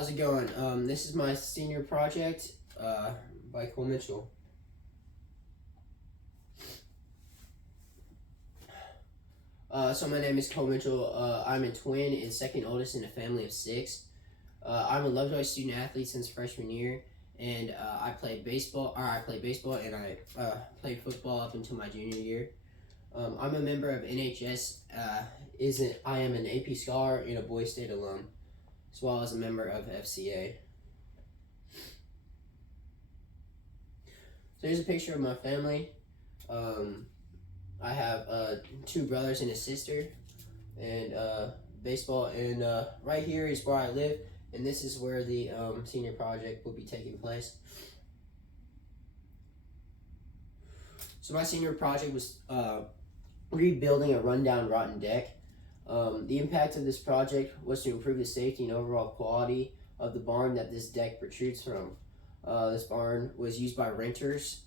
how's it going? This is my senior project by Cole Mitchell. So my name is Cole Mitchell. I'm a twin and second oldest in a family of six. I'm a Lovejoy student athlete since freshman year, and I played baseball, and I played football up until my junior year. I'm a member of NHS. I am an AP scholar and a Boys State alum, as well as a member of FCA. So here's a picture of my family. I have two brothers and a sister, and baseball. And right here is where I live, and this is where the senior project will be taking place. So my senior project was rebuilding a rundown, rotten deck. The impact of this project was to improve the safety and overall quality of the barn that this deck protrudes from. This barn was used by renters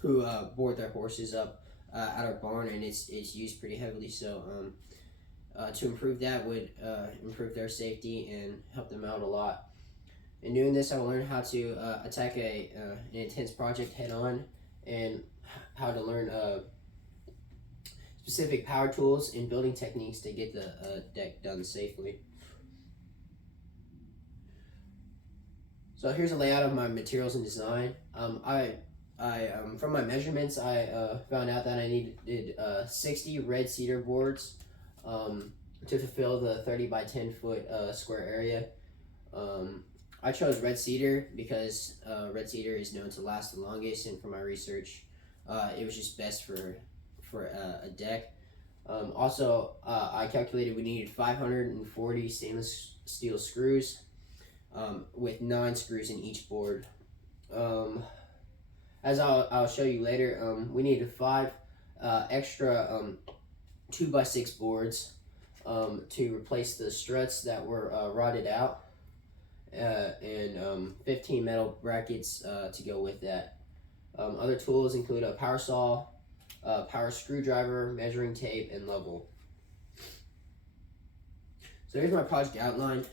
who board their horses up at our barn, and it's used pretty heavily. So to improve that would improve their safety and help them out a lot. In doing this, I will learn how to attack an intense project head on, and how to learn specific power tools and building techniques to get the deck done safely. So here's a layout of my materials and design. From my measurements, I found out that I needed 60 red cedar boards to fulfill the 30 by 10 foot square area. I chose red cedar because red cedar is known to last the longest, and for my research, it was just best for a deck. Also, I calculated we needed 540 stainless steel screws with 9 screws in each board. As I'll show you later, we needed 5 extra 2x6 boards to replace the struts that were rotted out, and 15 metal brackets to go with that. Other tools include a power saw, power screwdriver, measuring tape, and level. So here's my project outline.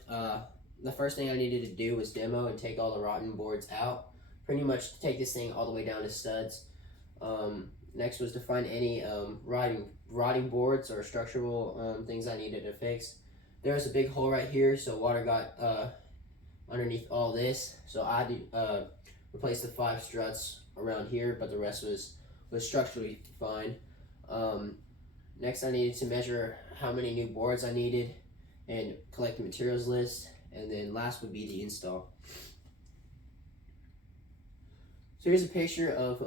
The first thing I needed to do was demo and take all the rotten boards out. Pretty much take this thing all the way down to studs. Next was to find any rotting boards or structural things I needed to fix. There was a big hole right here, so water got underneath all this. So I had to replace the 5 struts around here, but the rest was structurally fine. Next, I needed to measure how many new boards I needed and collect the materials list. And then last would be the install. So here's a picture of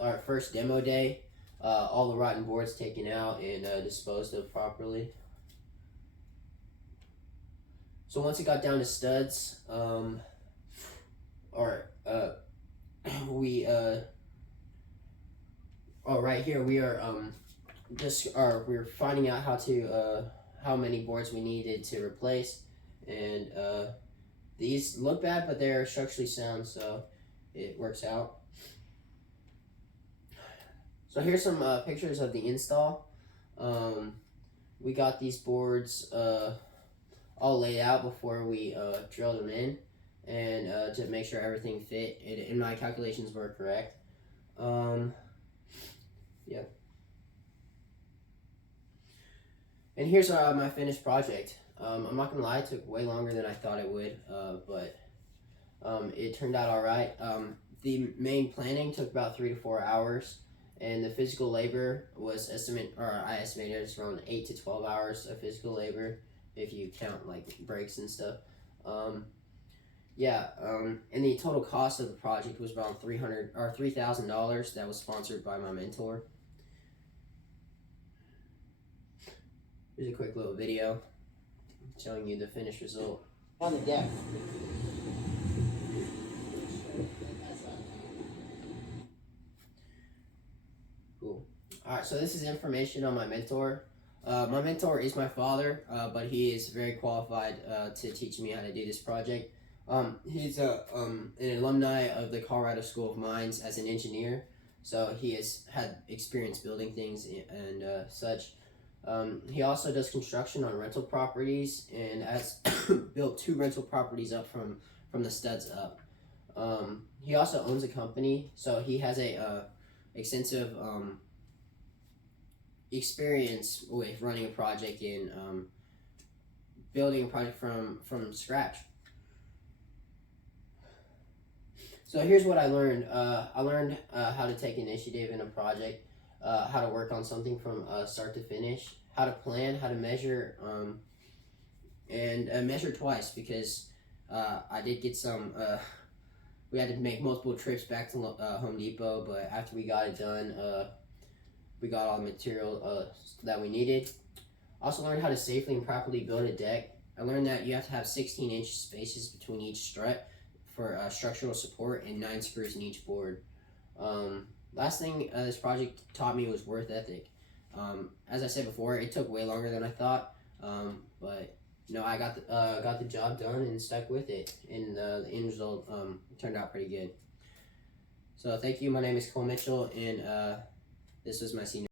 our first demo day. All the rotten boards taken out and disposed of properly. So once it got down to studs, right here we are we're finding out how many boards we needed to replace, and these look bad, but they're structurally sound, so it works out. So here's some pictures of the install. We got these boards all laid out before we drilled them in, and to make sure everything fit and my calculations were correct. Yeah. And here's my finished project. I'm not gonna lie, it took way longer than I thought it would, but it turned out all right. The main planning took about 3 to 4 hours, and the physical labor was I estimated it's around 8 to 12 hours of physical labor if you count like breaks and stuff. And the total cost of the project was around $3,000. That was sponsored by my mentor. Here's a quick little video showing you the finished result. On the deck. Cool. Alright, so this is information on my mentor. My mentor is my father, but he is very qualified to teach me how to do this project. He's an alumni of the Colorado School of Mines as an engineer, so he has had experience building things and such. He also does construction on rental properties and has built 2 rental properties up from the studs up. He also owns a company, so he has a extensive experience with running a project and building a project from scratch. So here's what I learned. I learned how to take initiative in a project, how to work on something from start to finish, how to plan, how to measure, and measure twice because I did get some. We had to make multiple trips back to Home Depot, but after we got it done, we got all the material that we needed. Also learned how to safely and properly build a deck. I learned that you have to have 16-inch spaces between each strut for structural support and 9 screws in each board. Last thing this project taught me was work ethic. As I said before, it took way longer than I thought, but I got the job done and stuck with it, and the end result turned out pretty good. So thank you. My name is Cole Mitchell, and this was my senior.